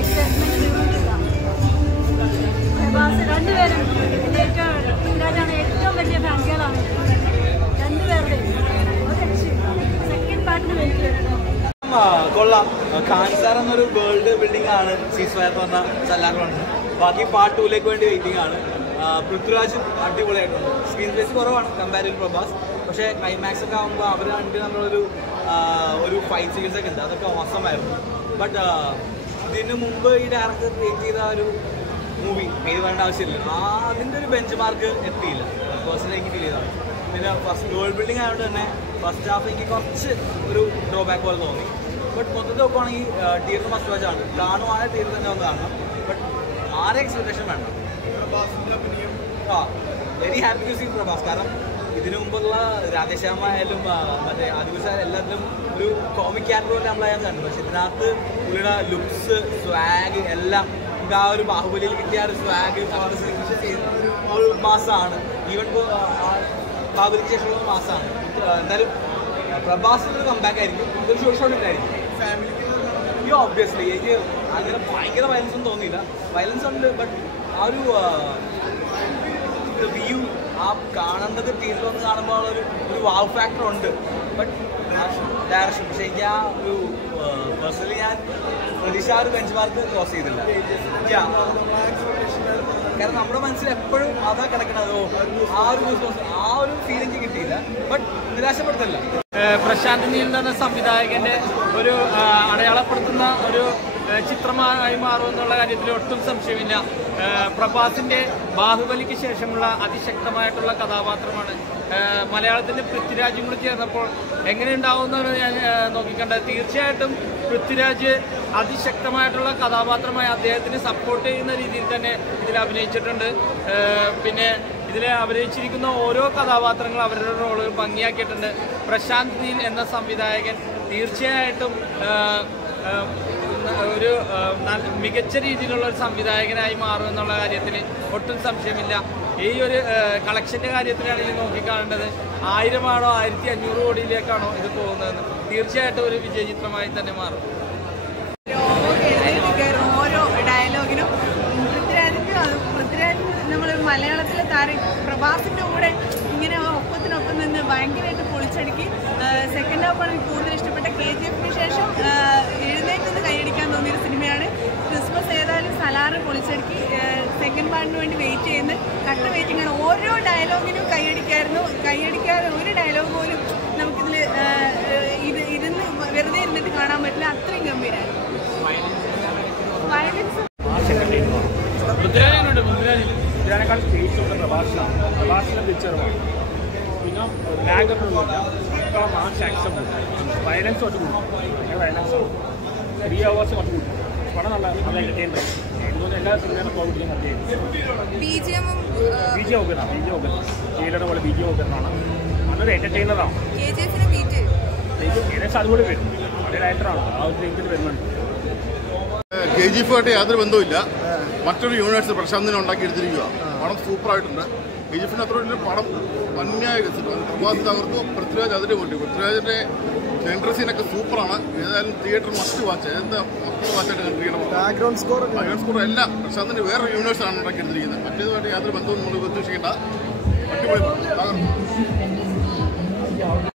Excitement തീർന്നിട്ടില്ല. രണ്ടുപേരും പൃഥ്വിരാജാണ് ഏറ്റവും വലിയ ഫാൻകളാണ് രണ്ടുപേരുടെയും. സെക്കൻഡ് പാർട്ടിന് വേണ്ടി കൊള്ളാം. ഖാൻസാർ എന്നൊരു വേൾഡ് ബിൽഡിംഗ് ആണ് സീസ്ഫയർ എന്ന് പറഞ്ഞ സല്ലാറുണ്ട്. ബാക്കി പാർട്ട് 2ലേക്ക് വേണ്ടി വെയിറ്റിംഗ് ആണ്. പൃഥ്വിരാജ് അടിപൊളിയായിട്ടുണ്ട്. സ്ക്രീൻ സ്പേസ് കുറവാണ് കമ്പാരിറ്റീവ് പ്രഭാസ്. പക്ഷേ ക്ലൈമാക്സ് ഒക്കെ ആകുമ്പോൾ അവർ കണ്ട് നമ്മളൊരു ഫൈറ്റ് സീൻസ് ഒക്കെ ഉണ്ട്, അതൊക്കെ മോശമായിരുന്നു. ബട്ട് ഇതിന് മുമ്പ് ഈ ഡയറക്ടർ ക്രിയേറ്റ് ചെയ്ത ഒരു മൂവി പേര് വേണ്ട ആവശ്യമില്ല, അതിൻ്റെ ഒരു ബെഞ്ച് മാർക്ക് എത്തിയില്ല പേഴ്സണലി എനിക്ക് ഫീൽ ചെയ്തതാണ്. പിന്നെ ഫസ്റ്റ് വേൾഡ് ബിൽഡിംഗ് ആയതുകൊണ്ട് തന്നെ ഫസ്റ്റ് ഹാഫ് എനിക്ക് കുറച്ച് ഒരു ഡ്രോബാക്ക് പോലെ തോന്നി. ബട്ട് മൊത്തത്തിൽ നോക്കുകയാണെങ്കിൽ തിയേറ്റർ മസ്റ്റ് വാച്ച് ആണ്. കാണുവായ തിയേറ്റർ തന്നെ ഒന്ന് കാണണം. ബട്ട് ആരെ എക്സ്പെക്ടേഷൻ വേണ്ട. Very happy to see Prabhas. കാരണം ഇതിനു മുമ്പുള്ള രാധേശ്യാമ ആയാലും മറ്റേ ആദിപുരുഷായാലും എല്ലാത്തിലും ഒരു കോമിക് ക്യാരക്ടർ പോലെ നമ്മളായാലും കണ്ടു. പക്ഷെ ഇതിനകത്ത് പുള്ളിയുടെ ലുക്സ്, സ്വാഗ് എല്ലാം ആ ഒരു ബാഹുബലിയിൽ കിട്ടിയ ഒരു സ്വാഗ് ഒരു മാസമാണ്. ഈവൻ ബാഹുബലിക്ക് ശേഷമുള്ള മാസമാണ്. എന്തായാലും പ്രഭാസിൻ്റെ ഒരു കമ്പാക്ക് ആയിരിക്കും. ഇതൊരു ഷോർട്ട് ഷോട്ട് ഇട്ടായിരിക്കും ഫാമിലിക്ക്. ഓബ്വിയസ്ലി എനിക്ക് അങ്ങനെ ഭയങ്കര വയലൻസ് ഒന്നും തോന്നിയില്ല. വയലൻസ് ഉണ്ട്, ബട്ട് ആ ഒരു വ്യൂ ആ കാണേണ്ടത് തിയേറ്ററിൽ ഒന്ന് കാണുമ്പോൾ ഒരു വാവ് ഫാക്ടർ ഉണ്ട്. ബട്ട് ഡയറക്ഷൻ പക്ഷേ എനിക്ക് ആ ഒരു പേഴ്സണലി ഞാൻ പ്രതീക്ഷ ആ ഒരു ബെഞ്ച് മാർക്ക് ക്രോസ് ചെയ്തില്ല. കാരണം നമ്മുടെ മനസ്സിൽ എപ്പോഴും അതാ കിടക്കണത്. ആ ഒരു ഫീലിംഗ് കിട്ടിയില്ല. ബട്ട് നിരാശപ്പെടുത്തില്ല. പ്രശാന്ത് നീൽ എന്ന സംവിധായകന്റെ ഒരു അടയാളപ്പെടുത്തുന്ന ഒരു ചിത്രമായി മാറുമെന്നുള്ള കാര്യത്തിൽ ഒട്ടും സംശയമില്ല. പ്രഭാസിന്റെ ബാഹുബലിക്ക് ശേഷമുള്ള അതിശക്തമായിട്ടുള്ള കഥാപാത്രമാണ്. മലയാളത്തിന്റെ പൃഥ്വിരാജും കൂടി ചേർന്നപ്പോൾ എങ്ങനെ ഉണ്ടാവുമെന്നാണ് ഞാൻ നോക്കിക്കണ്ടത്. തീർച്ചയായിട്ടും പൃഥ്വിരാജ് അതിശക്തമായിട്ടുള്ള കഥാപാത്രമായി അദ്ദേഹത്തിന് സപ്പോർട്ട് ചെയ്യുന്ന രീതിയിൽ തന്നെ ഇതിൽ അഭിനയിച്ചിട്ടുണ്ട്. പിന്നെ ഇതിൽ അഭിനയിച്ചിരിക്കുന്ന ഓരോ കഥാപാത്രങ്ങളും അവരുടെ റോളുകൾ ഭംഗിയാക്കിയിട്ടുണ്ട്. പ്രശാന്ത് നീൽ എന്ന സംവിധായകൻ തീർച്ചയായിട്ടും ഒരു മികച്ച രീതിയിലുള്ള ഒരു സംവിധായകനായി മാറുമെന്നുള്ള കാര്യത്തിൽ ഒട്ടും സംശയമില്ല. ഈ ഒരു കളക്ഷൻ്റെ കാര്യത്തിലാണെങ്കിൽ നോക്കിക്കാണേണ്ടത് 1000 ആണോ 1500 കോടിയിലേക്കാണോ ഇത് പോകുന്നതെന്ന്. തീർച്ചയായിട്ടും ഒരു വിജയചിത്രമായി തന്നെ മാറും. ഓരോ ഡയലോഗിനും പൃഥ്വിരാജ് നമ്മൾ മലയാളത്തിലെ താരം പ്രഭാസിൻ്റെ കൂടെ ഇങ്ങനെ ഒപ്പത്തിനൊപ്പം നിന്ന് ഭയങ്കരമായിട്ട് പൊളിച്ചടുക്കി. സെക്കൻഡ് ഹാഫാണ് എനിക്ക് കൂടുതൽ ഇഷ്ടപ്പെട്ട. KGF-ന് ശേഷം എഴുന്നേറ്റ് കൈയടിക്കാൻ തോന്നിയൊരു സിനിമയാണ്. ക്രിസ്മസ് ഏതായാലും സലാറ് പൊളിച്ചടുക്കി. സെക്കൻഡ് പാർട്ടിന് വേണ്ടി വെയിറ്റ് ചെയ്യുന്ന കട്ട വെയിറ്റിംഗ് ആണ്. ഓരോ ഡയലോഗിനും കൈയടിക്കാതെ ഒരു ഡയലോഗ് പോലും നമുക്കിതിൽ ഇരുന്ന് വെറുതെ ഇരുന്നിട്ട് കാണാൻ പറ്റില്ല. അത്രയും ഗംഭീരമായിരുന്നു. വയലൻസ് പൃഥ്വിരാജിനേക്കാൾ സ്പേസ് ഉണ്ട് പ്രഭാസിലെ പിക്ചറുമാണ്. പിന്നെ ലാഗൊന്നുമില്ല. മക്കളെ മാർച്ച് ആക്സെപ്റ്റ് വയലൻസ് കുറച്ച് കൂട്ടും. വയലൻസ് 3 hours കുറച്ച് കൂട്ടും. വളരെ നല്ല എൻ്റർടൈൻമെൻറ്റ്. എനിക്ക് എല്ലാ സിനിമയിലും പോകാൻ മതിയായിരുന്നു. BGM ഒക്കെ ജയിലയുടെ പോലെ BGM ഒക്കെ നല്ലൊരു എൻ്റർടൈനറാണ്. ഏകദേശം അതുപോലെ വരും. വളരെ ഡയറക്ടറാണ്. ആ ഒരു രീതിയിൽ വരുന്നുണ്ട്. KGF-ആയിട്ട് യാതൊരു ബന്ധവുമില്ല. മറ്റൊരു യൂണിവേഴ്സ് പ്രശാന്തിനെ ഉണ്ടാക്കിയെടുത്തിരിക്കുക. പടം സൂപ്പറായിട്ടുണ്ട്. KGF-ന് അത്ര വലിയ പടം ഭംഗിയായി പ്രഭാസ് തകർത്തു. പൃഥ്വിരാജ് അതിന് വേണ്ടി. പൃഥ്വിരാജിന്റെ സെൻട്രൽ സീനൊക്കെ സൂപ്പറാണ്. ഏതായാലും തിയേറ്റർ മസ്റ്റ് വാച്ച്. എന്താ മസ്റ്റ് വാച്ചായിട്ട് കണ്ടിരിക്കണം. ബാക്ക്ഗ്രൗണ്ട് സ്കോർ എല്ലാം പ്രശാന്തിന് വേറെ യൂണിവേഴ്സാണ് ഉണ്ടാക്കിയെടുത്തിരിക്കുന്നത്. മറ്റേതുമായിട്ട് യാതൊരു ബന്ധവും നമ്മൾ പ്രതീക്ഷിക്കേണ്ട. അടിപൊളി